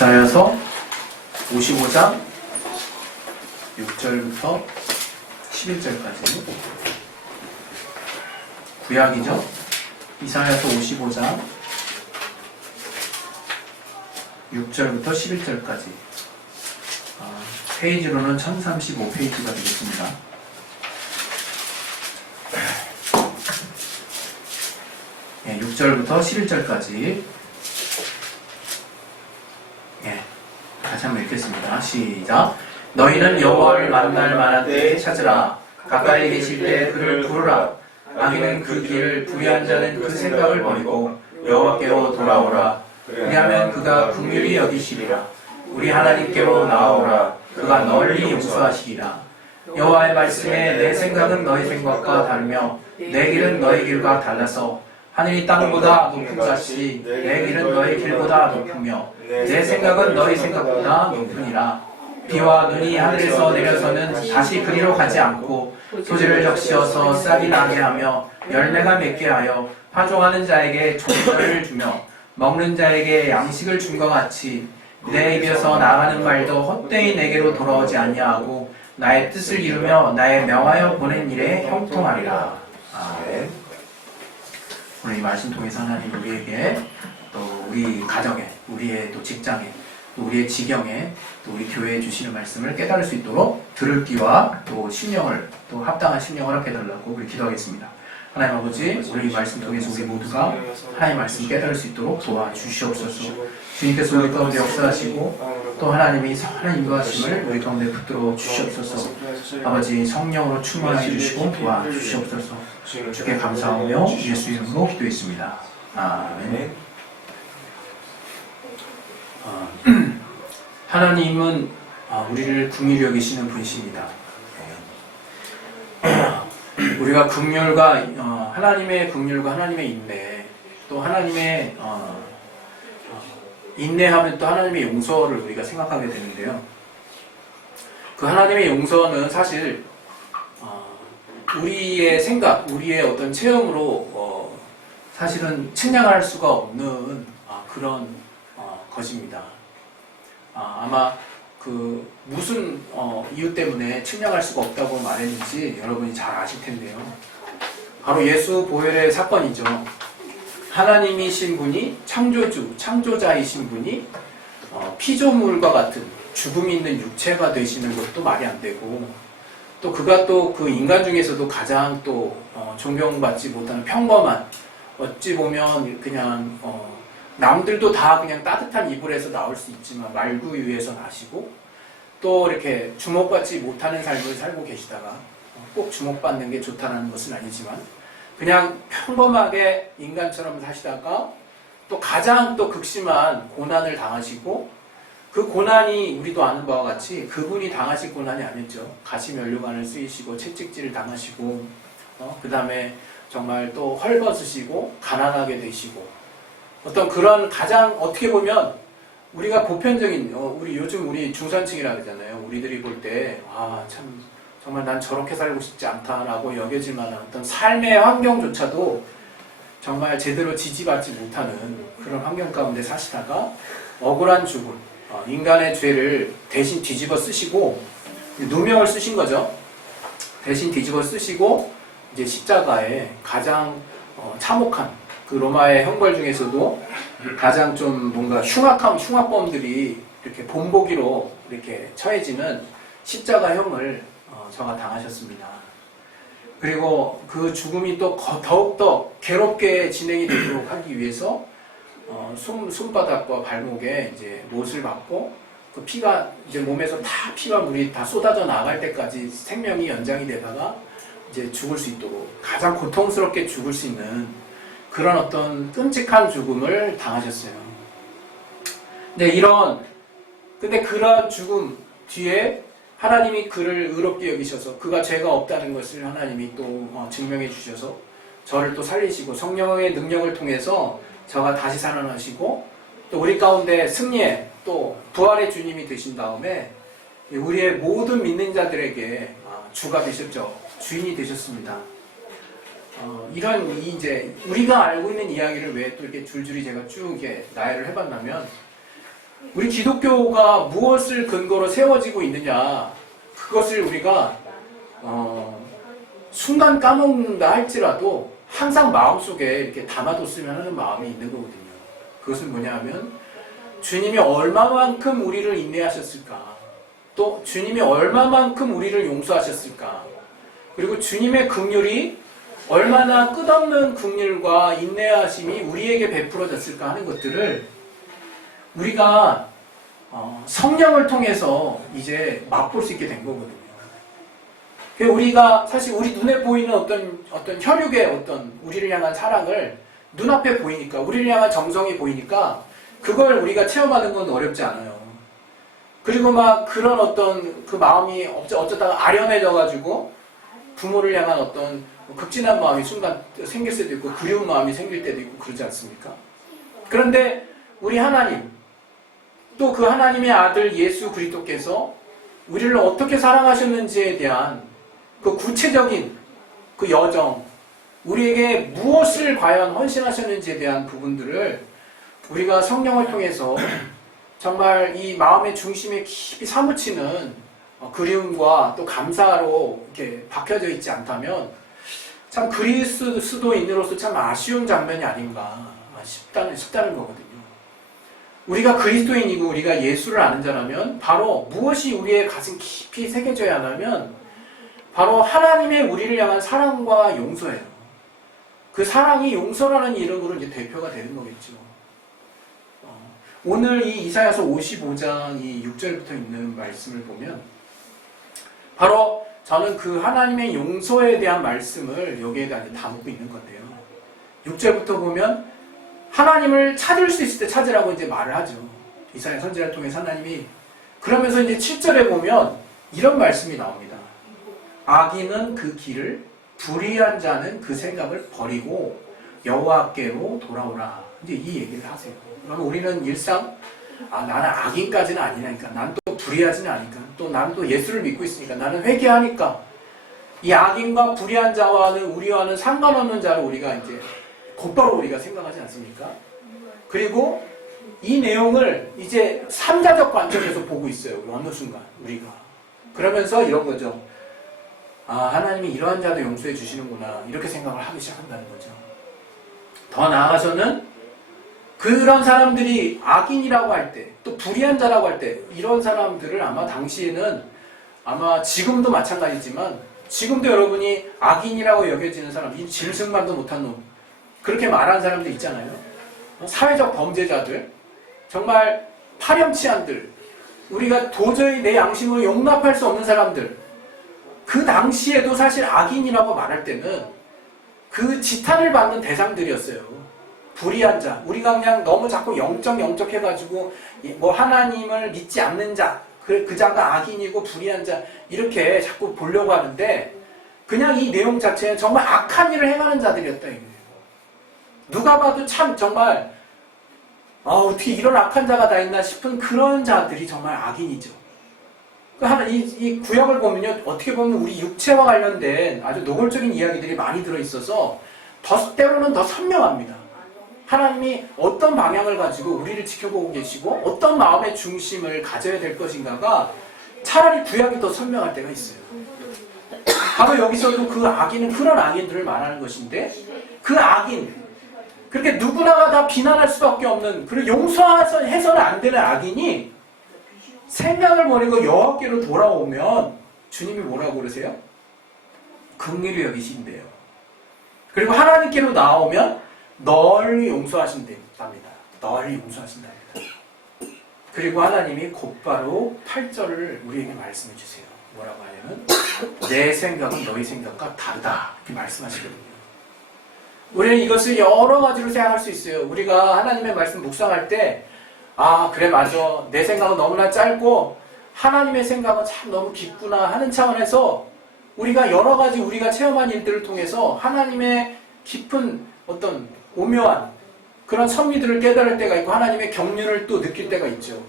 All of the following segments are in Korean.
이사야서 55장 6절부터 11절까지 구약이죠. 이사야서 55장 6절부터 11절까지 페이지로는 1035페이지가 되겠습니다. 네, 6절부터 11절까지 다시 한번 읽겠습니다. 시작. 너희는 여호와를 만날 만한 때에 찾으라. 가까이 계실 때 그를 부르라. 악인은 그 길을 불의한 자는 그 생각을 버리고 여호와께로 돌아오라. 그리하면 그가 긍휼히 여기시리라. 우리 하나님께로 나아오라. 그가 널리 용서하시리라. 여호와의 말씀에 내 생각은 너희 생각과 다르며 내 길은 너희 길과 달라서 하늘이 땅보다 높은 같이 내 길은 너희 길보다 높으며 내 생각은 너희 생각보다 높으니라. 비와 눈이 하늘에서 내려서는 다시 그리로 가지 않고 소재를 적시어서 싹이 나게 하며 열매가 맺게 하여 파종하는 자에게 종자를 주며 먹는 자에게 양식을 준 것 같이 내 입에서 나가는 말도 헛되이 내게로 돌아오지 아니하고 나의 뜻을 이루며 나의 명하여 보낸 일에 형통하리라. 아멘. 오늘 이 말씀 통해서 하나님 우리에게 또 우리 가정에, 우리의 또 직장에, 또 우리의 지경에, 또 우리 교회에 주시는 말씀을 깨달을 수 있도록 들을 귀와 또 심령을, 또 합당한 심령을 얻게 해달라고 우리 기도하겠습니다. 하나님 아버지, 우리 이 말씀 통해서 우리 모두가 하나님의 말씀 깨달을 수 있도록 도와주시옵소서. 주님께서 우리 가운데 역사하시고 또 하나님이 선한 인도하심을 우리 가운데 붙들어 주시옵소서. 아버지 성령으로 충만해 주시고 도와주시옵소서. 주께 감사하며 예수 이름으로 기도했습니다. 아멘. 하나님은 우리를 긍휼히 여기시는 분이십니다. 우리가 긍휼과 하나님의 긍휼과 하나님의 인내, 또 하나님의 인내하면 또 하나님의 용서를 우리가 생각하게 되는데요. 그 하나님의 용서는 사실 우리의 생각, 우리의 어떤 체험으로 사실은 측량할 수가 없는 그런 것입니다. 아마 그 무슨 이유 때문에 측량할 수가 없다고 말했는지 여러분이 잘 아실 텐데요. 바로 예수 보혈의 사건이죠. 하나님이신 분이 창조자이신 분이 피조물과 같은 죽음이 있는 육체가 되시는 것도 말이 안 되고, 또 그가 또 그 인간 중에서도 가장 또 존경받지 못하는 평범한, 어찌 보면 그냥 남들도 다 그냥 따뜻한 이불에서 나올 수 있지만 말구 위에서 나시고, 또 이렇게 주목받지 못하는 삶을 살고 계시다가 꼭 주목받는 게 좋다는 것은 아니지만 그냥 평범하게 인간처럼 사시다가 또 가장 또 극심한 고난을 당하시고, 그 고난이 우리도 아는 바와 같이 그분이 당하신 고난이 아니었죠. 가시면류관을 쓰이시고 채찍질을 당하시고 그 다음에 정말 또 헐벗으시고 가난하게 되시고, 어떤 그런 가장 어떻게 보면 우리가 보편적인 우리 요즘 우리 중산층이라 그러잖아요. 우리들이 볼 때 참 정말 난 저렇게 살고 싶지 않다라고 여겨질 만한 어떤 삶의 환경조차도 정말 제대로 지지받지 못하는 그런 환경 가운데 사시다가 억울한 죽음, 인간의 죄를 대신 뒤집어 쓰시고 누명을 쓰신 거죠. 대신 뒤집어 쓰시고 이제 십자가에 가장 참혹한 그 로마의 형벌 중에서도 가장 좀 뭔가 흉악범들이 이렇게 본보기로 이렇게 처해지는 십자가형을 저가 당하셨습니다. 그리고 그 죽음이 또 더욱더 괴롭게 진행이 되도록 하기 위해서 손바닥과 발목에 이제 못을 박고 그 피가 이제 몸에서 다 피와 물이 다 쏟아져 나갈 때까지 생명이 연장이 되다가 이제 죽을 수 있도록 가장 고통스럽게 죽을 수 있는 그런 어떤 끔찍한 죽음을 당하셨어요. 근데 그런 죽음 뒤에 하나님이 그를 의롭게 여기셔서 그가 죄가 없다는 것을 하나님이 또 증명해 주셔서 저를 또 살리시고 성령의 능력을 통해서 저가 다시 살아나시고 또 우리 가운데 승리의 또 부활의 주님이 되신 다음에 우리의 모든 믿는 자들에게 주가 되셨죠. 주인이 되셨습니다. 이런 이제 우리가 알고 있는 이야기를 왜 또 이렇게 줄줄이 제가 쭉 이렇게 나열을 해봤냐면 우리 기독교가 무엇을 근거로 세워지고 있느냐, 그것을 우리가 순간 까먹는다 할지라도 항상 마음속에 이렇게 담아뒀으면 하는 마음이 있는 거거든요. 그것은 뭐냐 하면 주님이 얼마만큼 우리를 인내하셨을까, 또 주님이 얼마만큼 우리를 용서하셨을까, 그리고 주님의 긍휼이 얼마나 끝없는 긍휼과 인내하심이 우리에게 베풀어졌을까 하는 것들을 우리가 성령을 통해서 이제 맛볼 수 있게 된 거거든요. 우리가 사실 우리 눈에 보이는 어떤 혈육의 어떤 우리를 향한 사랑을 눈앞에 보이니까, 우리를 향한 정성이 보이니까 그걸 우리가 체험하는 건 어렵지 않아요. 그리고 막 그런 어떤 그 마음이 어쩌다가 아련해져가지고 부모를 향한 어떤 극진한 마음이 순간 생길 때도 있고 그리운 마음이 생길 때도 있고 그러지 않습니까? 그런데 우리 하나님, 또 그 하나님의 아들 예수 그리스도께서 우리를 어떻게 사랑하셨는지에 대한 그 구체적인 그 여정, 우리에게 무엇을 과연 헌신하셨는지에 대한 부분들을 우리가 성령을 통해서 정말 이 마음의 중심에 깊이 사무치는 그리움과 또 감사로 이렇게 박혀져 있지 않다면 참 그리스도인으로서 참 아쉬운 장면이 아닌가 싶다는 거거든요. 우리가 그리스도인이고 우리가 예수를 아는 자라면 바로 무엇이 우리의 가슴 깊이 새겨져야 하냐면 바로 하나님의 우리를 향한 사랑과 용서예요. 그 사랑이 용서라는 이름으로 이제 대표가 되는 거겠죠. 오늘 이 이사야서 55장 이 6절부터 있는 말씀을 보면 바로 저는 그 하나님의 용서에 대한 말씀을 여기에다 담고 있는 건데요. 6절부터 보면 하나님을 찾을 수 있을 때 찾으라고 이제 말을 하죠. 이사야 선지자를 통해 하나님이. 그러면서 이제 7절에 보면 이런 말씀이 나옵니다. 악인은 그 길을, 불의한 자는 그 생각을 버리고 여호와께로 돌아오라. 이제 이 얘기를 하세요. 그러면 우리는 일상 나는 악인까지는 아니니까, 난 또 불의하지는 않으니까, 또 나는 또 예수를 믿고 있으니까, 나는 회개하니까 이 악인과 불의한 자와는 우리와는 상관없는 자를 우리가 이제 곧바로 우리가 생각하지 않습니까? 그리고 이 내용을 이제 3자적 관점에서 보고 있어요. 어느 순간 우리가. 그러면서 이런 거죠. 하나님이 이러한 자도 용서해 주시는구나, 이렇게 생각을 하기 시작한다는 거죠. 더 나아가서는 그런 사람들이 악인이라고 할 때, 또 불의한 자라고 할 때, 이런 사람들을 아마 당시에는, 아마 지금도 마찬가지지만 지금도 여러분이 악인이라고 여겨지는 사람, 이 짐승만도 못한 놈, 그렇게 말하는 사람들 있잖아요. 사회적 범죄자들, 정말 파렴치한들, 우리가 도저히 내 양심으로 용납할 수 없는 사람들, 그 당시에도 사실 악인이라고 말할 때는 그 지탄을 받는 대상들이었어요. 불의한 자, 우리가 그냥 너무 자꾸 영적 해가지고 뭐 하나님을 믿지 않는 자, 그 자가 악인이고 불의한 자, 이렇게 자꾸 보려고 하는데 그냥 이 내용 자체는 정말 악한 일을 행하는 자들이었다 이거예요. 누가 봐도 참 정말 어떻게 이런 악한 자가 다 있나 싶은 그런 자들이 정말 악인이죠. 이 구역을 보면요, 어떻게 보면 우리 육체와 관련된 아주 노골적인 이야기들이 많이 들어있어서 때로는 더 선명합니다. 하나님이 어떤 방향을 가지고 우리를 지켜보고 계시고 어떤 마음의 중심을 가져야 될 것인가가 차라리 구약이 더 선명할 때가 있어요. 바로 여기서도 그 악인은 그런 악인들을 말하는 것인데, 그 악인, 그렇게 누구나가 다 비난할 수밖에 없는, 그리고 용서해서는 안 되는 악인이 생명을 버리고 여호와께로 돌아오면 주님이 뭐라고 그러세요? 긍휼히 여기신대요. 그리고 하나님께로 나오면 널리 용서하신답니다. 널리 용서하신답니다. 그리고 하나님이 곧바로 8절을 우리에게 말씀해 주세요. 뭐라고 하냐면 내 생각은 너희 생각과 다르다, 이렇게 말씀하시거든요. 우리는 이것을 여러 가지로 생각할 수 있어요. 우리가 하나님의 말씀 묵상할 때 그래 맞아, 내 생각은 너무나 짧고 하나님의 생각은 참 너무 깊구나 하는 차원에서 우리가 여러 가지 우리가 체험한 일들을 통해서 하나님의 깊은 어떤 오묘한 그런 섭리들을 깨달을 때가 있고 하나님의 경륜을 또 느낄 때가 있죠.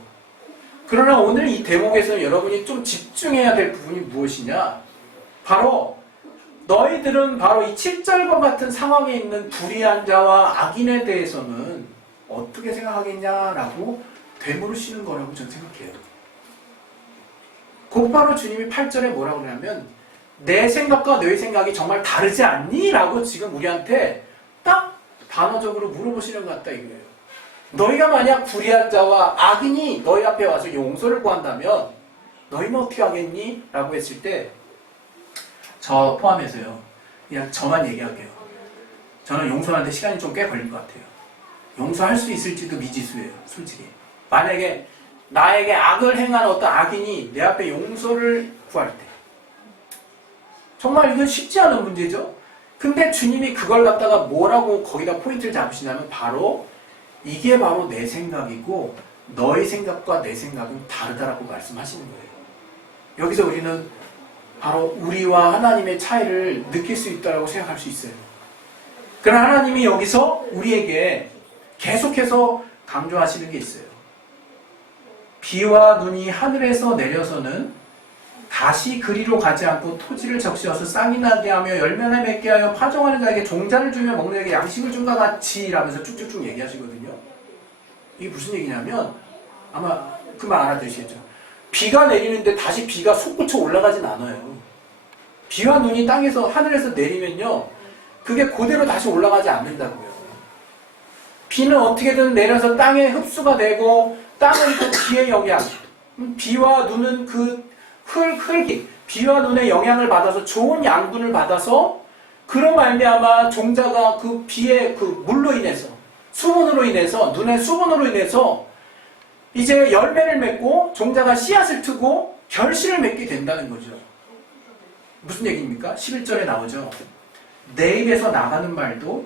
그러나 오늘 이 대목에서 여러분이 좀 집중해야 될 부분이 무엇이냐, 바로 너희들은 바로 이 7절과 같은 상황에 있는 불의한 자와 악인에 대해서는 어떻게 생각하겠냐라고 되물으시는 거라고 저는 생각해요. 곧바로 주님이 8절에 뭐라고 그러냐면 내 생각과 너의 생각이 정말 다르지 않니? 라고 지금 우리한테 딱 단어적으로 물어보시는 것 같다 이거예요. 너희가 만약 불의한 자와 악인이 너희 앞에 와서 용서를 구한다면 너희는 어떻게 하겠니? 라고 했을 때 저 포함해서요. 그냥 저만 얘기할게요. 저는 용서하는데 시간이 좀 꽤 걸릴 것 같아요. 용서할 수 있을지도 미지수예요. 솔직히. 만약에 나에게 악을 행한 어떤 악인이 내 앞에 용서를 구할 때 정말 이건 쉽지 않은 문제죠. 근데 주님이 그걸 갖다가 뭐라고 거기다 포인트를 잡으시냐면 바로 이게 바로 내 생각이고 너의 생각과 내 생각은 다르다라고 말씀하시는 거예요. 여기서 우리는 바로 우리와 하나님의 차이를 느낄 수 있다고 생각할 수 있어요. 그러나 하나님이 여기서 우리에게 계속해서 강조하시는 게 있어요. 비와 눈이 하늘에서 내려서는 다시 그리로 가지 않고 토지를 적시어서 쌍이 나게 하며 열매를 맺게 하여 파종하는 자에게 종자를 주며 먹는 자에게 양식을 준 것 같이 라면서 쭉쭉쭉 얘기하시거든요. 이게 무슨 얘기냐면 아마 그 말 알아들으시겠죠. 비가 내리는데 다시 비가 솟구쳐 올라가진 않아요. 비와 눈이 땅에서 하늘에서 내리면요 그게 그대로 다시 올라가지 않는다고요. 비는 어떻게든 내려서 땅에 흡수가 되고 땅은 그 비의 영향, 비와 눈은 그 흙이 비와 눈의 영향을 받아서 좋은 양분을 받아서 그런 말미암아 종자가 그 비의 그 물로 인해서 수분으로 인해서 눈의 수분으로 인해서 이제 열매를 맺고 종자가 씨앗을 트고 결실을 맺게 된다는 거죠. 무슨 얘기입니까? 11절에 나오죠. 내 입에서 나가는 말도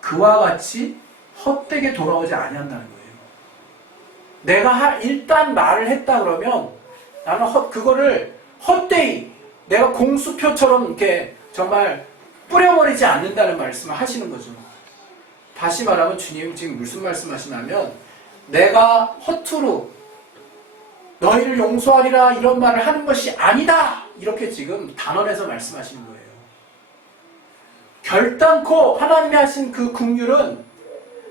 그와 같이 헛되게 돌아오지 아니한다는 거예요. 내가 일단 말을 했다 그러면 나는 그거를 헛되이 내가 공수표처럼 이렇게 정말 뿌려버리지 않는다는 말씀을 하시는 거죠. 다시 말하면 주님 지금 무슨 말씀하시냐면 내가 허투루 너희를 용서하리라 이런 말을 하는 것이 아니다 이렇게 지금 단언해서 말씀하시는 거예요. 결단코 하나님이 하신 그 긍휼은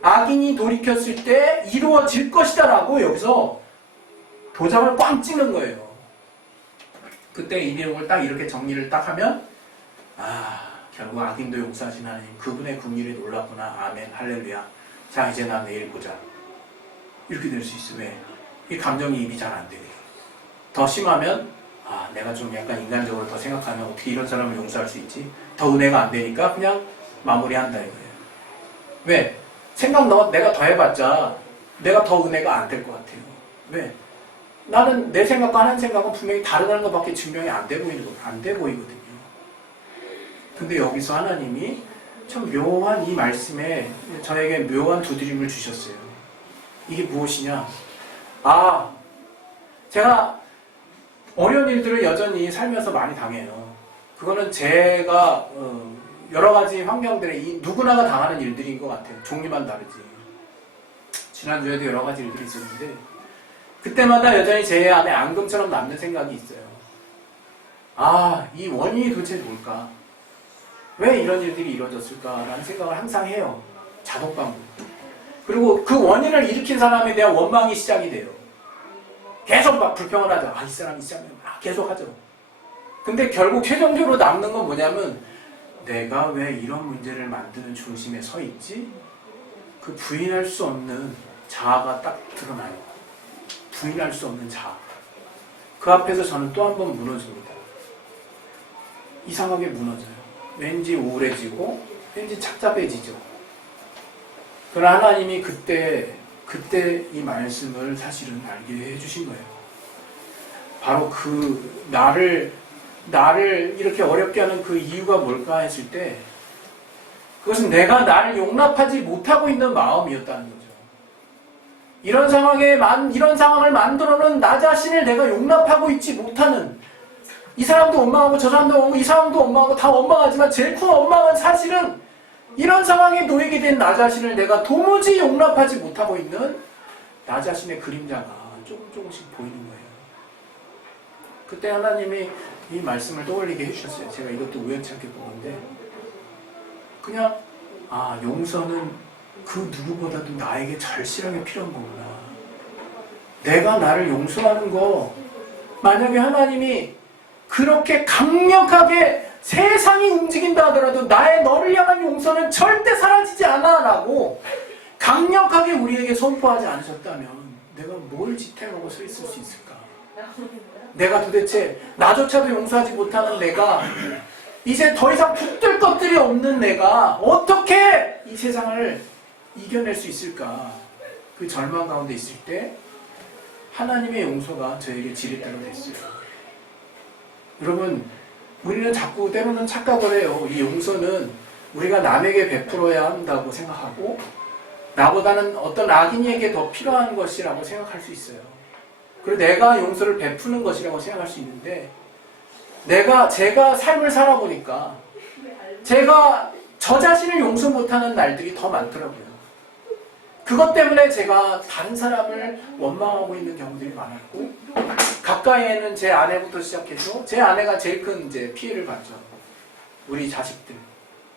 악인이 돌이켰을 때 이루어질 것이다 라고 여기서 도장을 꽝 찍는 거예요. 그때 이 내용을 딱 이렇게 정리를 딱 하면 결국 악인도 용서하신 하나님 그분의 긍휼이 놀랍구나. 아멘 할렐루야. 자 이제 나 내일 보자. 이렇게 될 수 있어요. 왜? 이 감정이입이 잘 안 돼요. 더 심하면 내가 좀 약간 인간적으로 더 생각하면 어떻게 이런 사람을 용서할 수 있지? 더 은혜가 안 되니까 그냥 마무리한다 이거예요. 왜? 내가 더 해봤자 내가 더 은혜가 안 될 것 같아요. 왜? 나는 내 생각과 하나님 생각은 분명히 다르다는 것밖에 증명이 안 돼 보이거든요. 근데 여기서 하나님이 참 묘한 이 말씀에 저에게 묘한 두드림을 주셨어요. 이게 무엇이냐? 제가 어려운 일들을 여전히 살면서 많이 당해요. 그거는 제가 여러 가지 환경들에 누구나가 당하는 일들인 것 같아요. 종류만 다르지. 지난주에도 여러 가지 일들이 있었는데 그때마다 여전히 제 안에 앙금처럼 남는 생각이 있어요. 이 원인이 도대체 뭘까? 왜 이런 일들이 이루어졌을까라는 생각을 항상 해요. 자동방으로. 그리고 그 원인을 일으킨 사람에 대한 원망이 시작이 돼요. 계속 막 불평을 하죠. 이 사람이 시작하면 계속 하죠. 근데 결국 최종적으로 남는 건 뭐냐면 내가 왜 이런 문제를 만드는 중심에 서 있지? 그 부인할 수 없는 자아가 딱 드러나요. 부인할 수 없는 자아. 그 앞에서 저는 또 한 번 무너집니다. 이상하게 무너져요. 왠지 우울해지고 왠지 착잡해지죠. 그러나 하나님이 그때 이 말씀을 사실은 알게 해주신 거예요. 바로 그 나를 이렇게 어렵게 하는 그 이유가 뭘까 했을 때 그것은 내가 나를 용납하지 못하고 있는 마음이었다는 거죠. 이런 상황을 만들어놓은 나 자신을 내가 용납하고 있지 못하는 이 사람도 원망하고 저 사람도 원망하고 이 사람도 원망하고 다 원망하지만 제일 큰 원망은 사실은 이런 상황에 놓이게 된 나 자신을 내가 도무지 용납하지 못하고 있는 나 자신의 그림자가 조금씩 보이는 거예요. 그때 하나님이 이 말씀을 떠올리게 해주셨어요. 제가 이것도 우연찮게 보는데 그냥 용서는 그 누구보다도 나에게 절실하게 필요한 거구나. 내가 나를 용서하는 거, 만약에 하나님이 그렇게 강력하게 세상이 움직인다 하더라도 나의 너를 향한 용서는 절대 사라지지 않아 라고 강력하게 우리에게 선포하지 않으셨다면 내가 뭘 지탱하고 서 있을 수 있을까? 내가 도대체 나조차도 용서하지 못하는 내가, 이제 더 이상 붙들 것들이 없는 내가 어떻게 이 세상을 이겨낼 수 있을까? 그 절망 가운데 있을 때 하나님의 용서가 저에게 지렛대로 됐어요. 여러분, 우리는 자꾸 때로는 착각을 해요. 이 용서는 우리가 남에게 베풀어야 한다고 생각하고 나보다는 어떤 악인에게 더 필요한 것이라고 생각할 수 있어요. 그리고 내가 용서를 베푸는 것이라고 생각할 수 있는데, 제가 삶을 살아보니까 제가 저 자신을 용서 못하는 날들이 더 많더라고요. 그것 때문에 제가 다른 사람을 원망하고 있는 경우들이 많았고, 가까이에는 제 아내부터 시작해서 제 아내가 제일 큰 이제 피해를 받죠. 우리 자식들,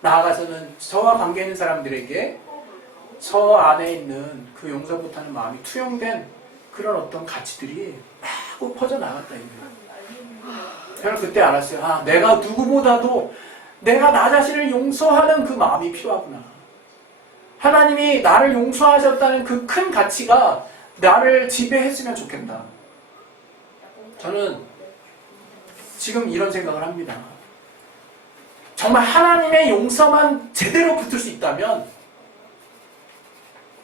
나아가서는 저와 관계 있는 사람들에게 저 안에 있는 그 용서 못하는 마음이 투영된 그런 어떤 가치들이 마구 퍼져나갔다 이거예요. 저는 그때 알았어요. 내가 누구보다도 내가 나 자신을 용서하는 그 마음이 필요하구나. 하나님이 나를 용서하셨다는 그 큰 가치가 나를 지배했으면 좋겠다. 저는 지금 이런 생각을 합니다. 정말 하나님의 용서만 제대로 붙을 수 있다면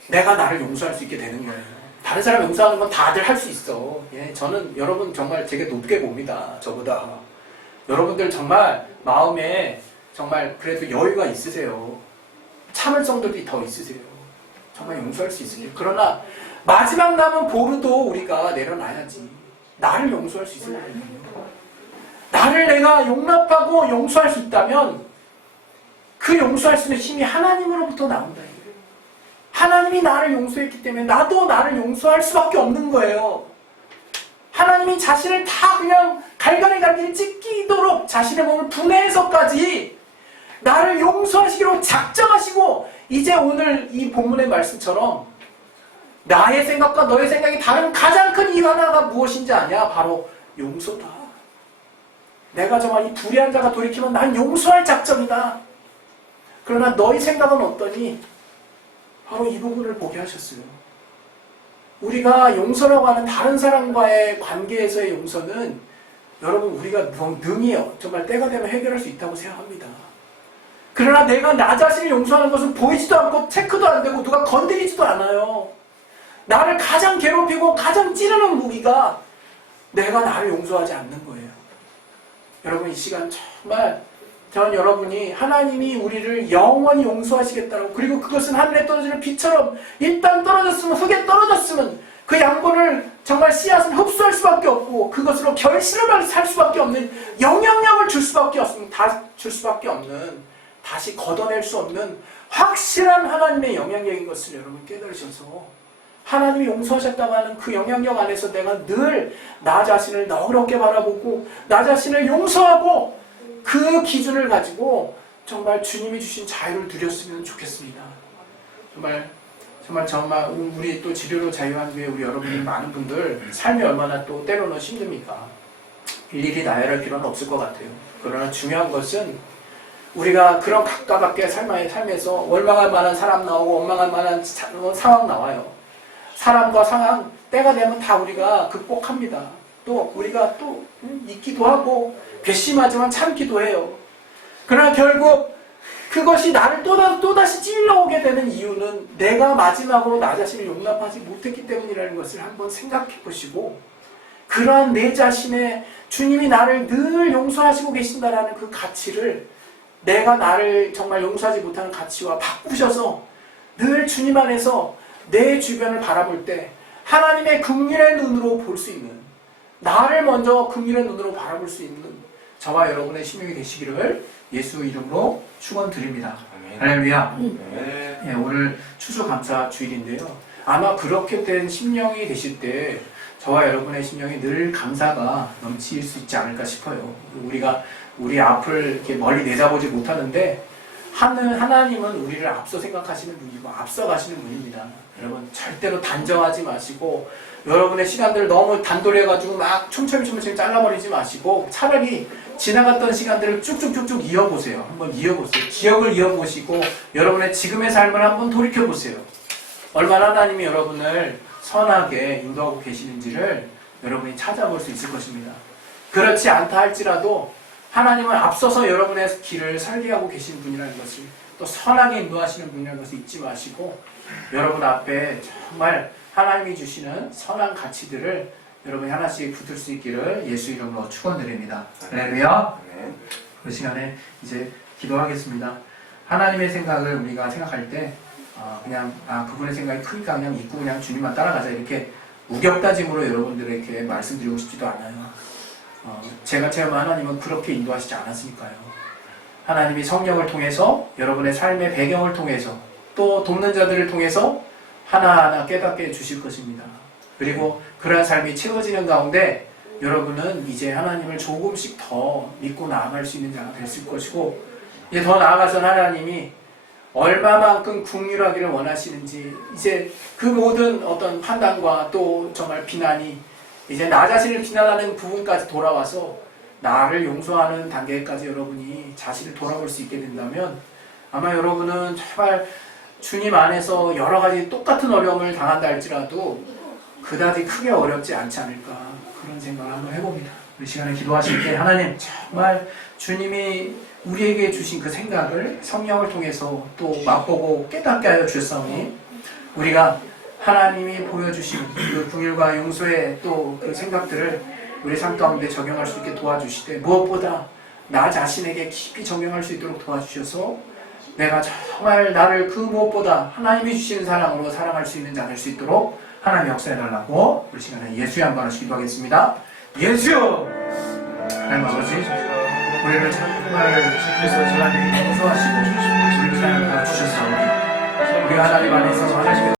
내가 나를 용서할 수 있게 되는 거예요. 다른 사람 용서하는 건 다들 할 수 있어. 예, 저는 여러분 정말 되게 높게 봅니다. 저보다. 여러분들 정말 마음에 정말 그래도 여유가 있으세요. 참을성들이 더 있으세요. 정말 용서할 수 있으세요. 그러나 마지막 남은 보루도 우리가 내려놔야지. 나를 용서할 수 있을 거예요. 나를 내가 용납하고 용서할 수 있다면 그 용서할 수 있는 힘이 하나님으로부터 나온다. 하나님이 나를 용서했기 때문에 나도 나를 용서할 수밖에 없는 거예요. 하나님이 자신을 다 그냥 갈갈이 찢기도록 자신의 몸을 분해해서까지 나를 용서하시기로 작정하시고, 이제 오늘 이 본문의 말씀처럼 나의 생각과 너의 생각이 다른 가장 큰 이유 하나가 무엇인지 아냐? 바로 용서다. 내가 정말 이 불의한 자가 돌이키면 난 용서할 작정이다. 그러나 너의 생각은 어떠니? 바로 이 부분을 보게 하셨어요. 우리가 용서라고 하는 다른 사람과의 관계에서의 용서는 여러분 우리가 능히 정말 때가 되면 해결할 수 있다고 생각합니다. 그러나 내가 나 자신을 용서하는 것은 보이지도 않고 체크도 안 되고 누가 건드리지도 않아요. 나를 가장 괴롭히고 가장 찌르는 무기가 내가 나를 용서하지 않는 거예요. 여러분 이 시간 정말 저는 여러분이 하나님이 우리를 영원히 용서하시겠다고, 그리고 그것은 하늘에 떨어지는 비처럼 일단 떨어졌으면 흙에 떨어졌으면 그 양분을 정말 씨앗은 흡수할 수밖에 없고 그것으로 결실을 살 수밖에 없는 영향력을 줄 수밖에 없는 다시 걷어낼 수 없는 확실한 하나님의 영향력인 것을 여러분 깨달으셔서 하나님이 용서하셨다고 하는 그 영향력 안에서 내가 늘 나 자신을 너그럽게 바라보고 나 자신을 용서하고 그 기준을 가지고 정말 주님이 주신 자유를 누렸으면 좋겠습니다. 정말 우리 또 지료로 자유한 후에 우리 여러분이 많은 분들 삶이 얼마나 또 때로는 힘듭니까? 일일이 나열할 필요는 없을 것 같아요. 그러나 중요한 것은 우리가 그런 각각 각계의 삶에서 원망할 만한 사람 나오고 원망할 만한 상황 나와요. 사람과 상황 때가 되면 다 우리가 극복합니다. 또 우리가 또 잊기도 하고 괘씸하지만 참기도 해요. 그러나 결국 그것이 나를 또다시 찔러오게 되는 이유는 내가 마지막으로 나 자신을 용납하지 못했기 때문이라는 것을 한번 생각해 보시고, 그러한 내 자신의 주님이 나를 늘 용서하시고 계신다라는 그 가치를 내가 나를 정말 용서하지 못하는 가치와 바꾸셔서 늘 주님 안에서 내 주변을 바라볼 때 하나님의 긍휼의 눈으로 볼 수 있는, 나를 먼저 긍휼의 눈으로 바라볼 수 있는 저와 여러분의 심령이 되시기를 예수 이름으로 축원드립니다. 할렐루야. 네, 오늘 추수감사 주일인데요. 아마 그렇게 된 심령이 되실 때 저와 여러분의 심령이 늘 감사가 넘칠 수 있지 않을까 싶어요. 우리가 우리 앞을 이렇게 멀리 내다보지 못하는데 하나님은 우리를 앞서 생각하시는 분이고 앞서 가시는 분입니다. 여러분 절대로 단정하지 마시고 여러분의 시간들을 너무 단돌해가지고 막 촘촘히 잘라버리지 마시고 차라리 지나갔던 시간들을 쭉쭉쭉쭉 이어보세요. 한번 이어보세요. 기억을 이어보시고 여러분의 지금의 삶을 한번 돌이켜보세요. 얼마나 하나님이 여러분을 선하게 인도하고 계시는지를 여러분이 찾아볼 수 있을 것입니다. 그렇지 않다 할지라도 하나님은 앞서서 여러분의 길을 설계하고 계신 분이라는 것을, 또 선하게 인도하시는 분이라는 것을 잊지 마시고 여러분 앞에 정말 하나님이 주시는 선한 가치들을 여러분이 하나씩 붙을 수 있기를 예수 이름으로 축원드립니다. 할렐루야. 그 시간에 이제 기도하겠습니다. 하나님의 생각을 우리가 생각할 때 그냥 그분의 생각이 크니까 그냥 믿고 그냥 주님만 따라가자 이렇게 우격다짐으로 여러분들에게 말씀드리고 싶지도 않아요. 제가 체험한 하나님은 그렇게 인도하시지 않았으니까요. 하나님이 성령을 통해서 여러분의 삶의 배경을 통해서 또 돕는 자들을 통해서 하나하나 깨닫게 해주실 것입니다. 그리고 그러한 삶이 채워지는 가운데 여러분은 이제 하나님을 조금씩 더 믿고 나아갈 수 있는 자가 됐을 것이고, 이제 더 나아가서는 하나님이 얼마만큼 긍휼하기를 원하시는지, 이제 그 모든 어떤 판단과 또 정말 비난이 이제 나 자신을 비난하는 부분까지 돌아와서 나를 용서하는 단계까지 여러분이 자신을 돌아볼 수 있게 된다면 아마 여러분은 정말 주님 안에서 여러 가지 똑같은 어려움을 당한다 할지라도 그다지 크게 어렵지 않지 않을까, 그런 생각을 한번 해봅니다. 우리 시간에 기도하실 때 하나님 정말 주님이 우리에게 주신 그 생각을 성령을 통해서 또 맛보고 깨닫게 하여 주셨사오니 우리가 하나님이 보여주신 그 긍휼과 용서의 또 그 생각들을 우리 삶 가운데 적용할 수 있게 도와주시되, 무엇보다 나 자신에게 깊이 적용할 수 있도록 도와주셔서 내가 정말 나를 그 무엇보다 하나님이 주시는 사랑으로 사랑할 수 있는 자 될 수 있도록 하나님 역사해달라고 우리 시간에 예수의 한 번씩 기도하겠습니다. 예수여! 하나님 아버지, 우리를 정말 하나님 용서하시고 우리 삶을 주셨사오니 우리가 하나님 안에서 하나님의